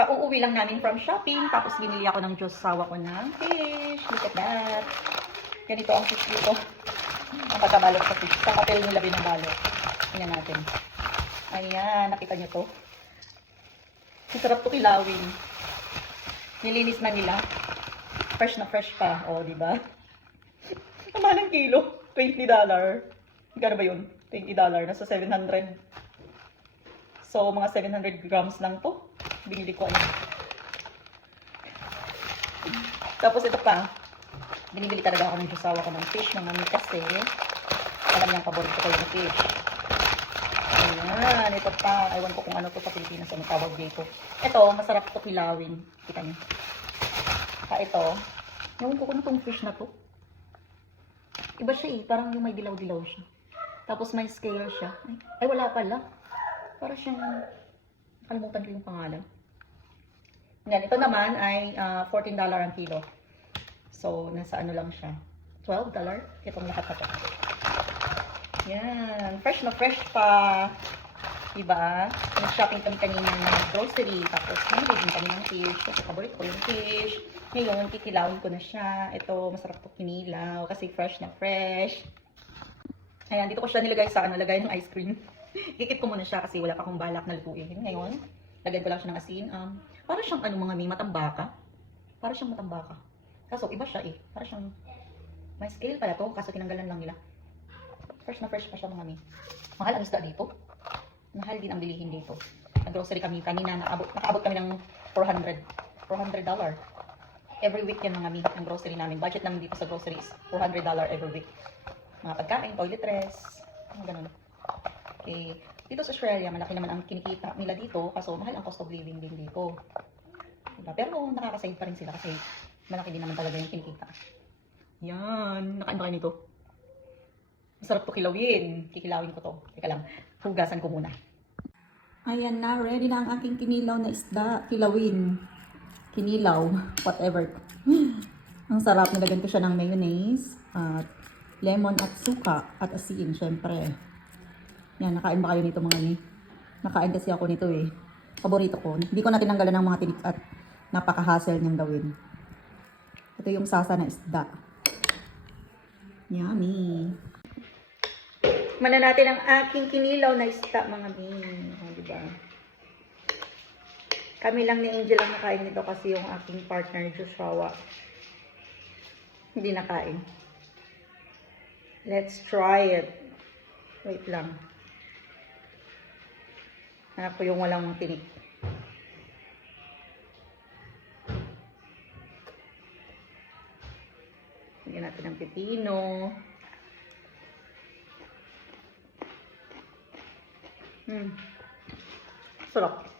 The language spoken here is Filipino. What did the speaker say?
Kauuwi lang namin from shopping, tapos binili ako ng Diyos sawa ko ng fish. Look at that. Ganito ang fish dito. Ang pagkabalot sa fish. Sa papel nila binabalot. Tingnan natin. Ayan, nakita niyo to. Masarap to kilawin. Nilinis na nila. Fresh na fresh pa. O, di ba? Ang mahal ng kilo. $20. Gano ba yun? $20. Nasa 700. So, mga 700 grams lang to. Binili ko ayun. Tapos ito pa. Binibili talaga ako ng jusawa ko ng fish ng mami kasi alam niyang paborito ko yung fish. Ayan, ito pa. Ewan ko kung ano to sa Pilipinas. Ano tawag dito. Ito, masarap to kilawin. Kita niyo. Pa ito. Ewan ko kung itong fish na to. Iba siya eh. Parang yung may dilaw-dilaw siya. Tapos may scale siya. Ay, ay wala pala. Para siyang, nakalimutan ko yung pangalan. Yan, ito naman ay ah, $14 ang kilo. So, nasa ano lang siya. $12? Itong lahat na to. Yan. Fresh na fresh pa. Diba? Nag-shopping kami kanina ng grocery. Tapos, nabili din kami ng fish. Kasi paborito ko yung fish. Ngayon, kikilawin ko na siya. Ito, masarap to kinilaw. Kasi fresh na fresh. Ayan, dito ko siya nilagay sa ano, lagay ng ice cream. Kikit ko muna siya kasi wala pa akong balak na lutuin. Ngayon, lagyan ko lang siya ng asin. Um, para siyang ano mga may matambaka. Para siyang matambaka. Kaso iba siya eh. Para siyang may scale pala to. Kaso tinanggalan lang nila. Fresh na fresh pa siya mga mi. Mahal ang isda dito. Mahal din ang bilihin dito. Nag-grocery kami kanina. Nakaabot, nakaabot kami ng 400. 400 dollar. Every week yan mga mi. Ang grocery namin. Budget namin dito sa grocery is 400 dollar every week. Mga pagkain, toiletries. Ganun. Okay. Dito sa Australia, malaki naman ang kinikita nila dito. Kaso mahal ang cost of living din dito. Diba? Pero nakakasave pa rin sila kasi malaki din naman talaga yung kinikita. Yan. Nakain ba kayo nito? Masarap to kilawin. Kikilawin ko to. Teka lang. Hugasan ko muna. Ayan na. Ready na ang aking kinilaw na isda. Kilawin. Kinilaw. Whatever. ang sarap. Nilagyan ko siya ng mayonnaise. At lemon at suka. At asin, syempre. Yan. Nakain ba kayo nito mga ni? Nakain kasi ako nito eh. Paborito ko. Hindi ko na tinanggalan ng mga tinik at napaka-hassle niyang gawin. Ito yung sasa na isda. Yummy. Mana natin ang aking kinilaw na isda, mga min. O, diba? Kami lang ni Angel ang nakain nito kasi yung aking partner, Joshua, hindi nakain. Let's try it. Wait lang. Hanap ko yung walang tinik. Lagyan natin ng pipino. Hmm. Sarap.